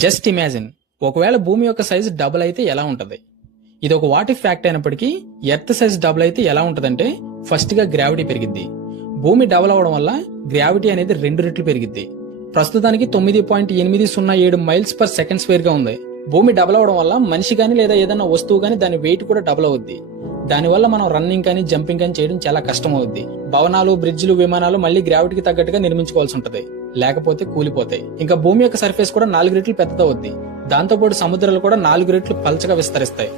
Just imagine, ఒకవేళ భూమి యొక్క సైజు డబుల్ అయితే ఎలా ఉంటది? ఇది ఒక వాట్ ఇఫ్ ఫ్యాక్ట్ అయినప్పటికీ ఎర్త్ సైజ్ డబుల్ అయితే ఎలా ఉంటదంటే, ఫస్ట్ గా గ్రావిటీ పెరిగిద్ది. భూమి డబుల్ అవడం వల్ల గ్రావిటీ అనేది 2 రెట్లు పెరిగిద్ది. ప్రస్తుతానికి 9.807 మైల్స్ పర్ సెకండ్ స్క్వేర్ గా ఉంది. భూమి డబుల్ అవడం వల్ల మనిషి గాని లేదా ఏదైనా వస్తువు గాని దాని వెయిట్ కూడా డబుల్ అవుద్ది. దానివల్ల మనం రన్నింగ్ కానీ జంపింగ్ కానీ చేయడం చాలా కష్టం అవుద్ది. భవనాలు, బ్రిడ్జిలు, విమానాలు మళ్ళీ గ్రావిటీకి తగ్గట్టుగా నిర్మించుకోవాల్సి ఉంటది, లేకపోతే కూలిపోతాయి. ఇంకా భూమి యొక్క సర్ఫేస్ కూడా 4 రెట్లు పెద్దదవుద్ది. దాంతో పాటు సముద్రాలు కూడా 4 రెట్లు పల్చగా విస్తరిస్తాయి.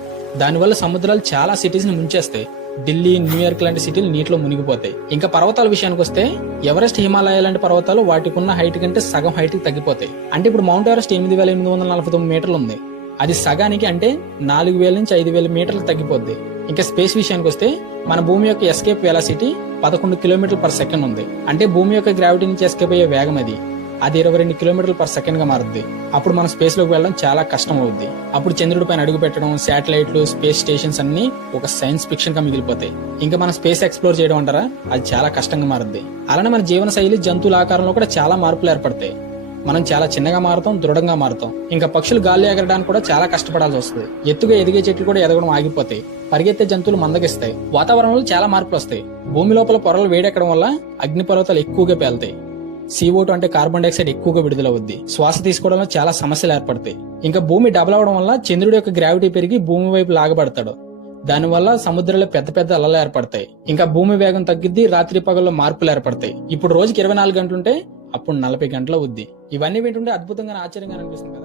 దానివల్ల సముద్రాలు చాలా సిటీస్ ని ముంచేస్తాయి. ఢిల్లీ, న్యూయార్క్ లాంటి సిటీలు నీటిలో మునిగిపోతాయి. ఇంకా పర్వతాల విషయానికి వస్తే, ఎవరెస్ట్, హిమాలయ లాంటి పర్వతాలు వాటికి ఉన్న హైట్ కంటే సగం హైట్ కి తగ్గిపోతాయి. అంటే ఇప్పుడు మౌంట్ ఎవరెస్ట్ 8849 మీటర్లు ఉంది. అది సగానికి అంటే 4000 నుంచి 5000 మీటర్లు తగ్గిపోద్ది. ఇంకా స్పేస్ విషయానికి వస్తే, మన భూమి యొక్క ఎస్కేప్ వెలాసిటీ 11 కిలోమీటర్ల పర్ సెకండ్ ఉంది. అంటే భూమి యొక్క గ్రావిటీ నుంచి ఎస్కేప్ అయ్యే వేగం అది 22 కిలోమీటర్ల పర్ సెకండ్ గా మారుద్ది. అప్పుడు మనం స్పేస్ లోకి వెళ్ళడం చాలా కష్టం అవుద్ది. అప్పుడు చంద్రుడి పైన అడుగు పెట్టడం, శాటిలైట్లు, స్పేస్ స్టేషన్స్ అన్ని ఒక సైన్స్ ఫిక్షన్ గా మిగిలిపోతాయి. ఇంకా మన స్పేస్ ఎక్స్ప్లోర్ చేయడం అంటారా, అది చాలా కష్టంగా మారుద్ది. అలానే మన జీవన శైలి, జంతువుల ఆకారంలో కూడా చాలా మార్పులు ఏర్పడతాయి. మనం చాలా చిన్నగా మారుతాం, దృఢంగా మారుతాం. ఇంకా పక్షులు గాల్లో ఎగరడానికి కూడా చాలా కష్టపడాల్సి వస్తుంది. ఎత్తుగా ఎదిగే చెట్లు కూడా ఎదగడం ఆగిపోతాయి. పరిగెత్తే జంతువులు మందగిస్తాయి. వాతావరణంలో చాలా మార్పులు వస్తాయి. భూమి లోపల పొరలు వేడెక్కడం వల్ల అగ్నిపర్వతాలు ఎక్కువగా పేలుతాయి. CO2 అంటే కార్బన్ డైఆక్సైడ్ ఎక్కువగా విడుదలవుద్ది. శ్వాస తీసుకోవడంలో చాలా సమస్యలు ఏర్పడతాయి. ఇంకా భూమి డబుల్ అవడం వల్ల చంద్రుడి యొక్క గ్రావిటీ పెరిగి భూమి వైపు లాగబడతాడు. దానివల్ల సముద్రంలో పెద్ద పెద్ద అలలు ఏర్పడతాయి. ఇంకా భూమి వేగం తగ్గిద్ది, రాత్రి పగల్లో మార్పులు ఏర్పడతాయి. ఇప్పుడు రోజుకి 24 గంటలుంటే అప్పుడు 40 గంటలు అవుద్ది. ఇవన్నీ వింటుంటే అద్భుతంగా, ఆశ్చర్యంగా అనిపిస్తుంది కదా.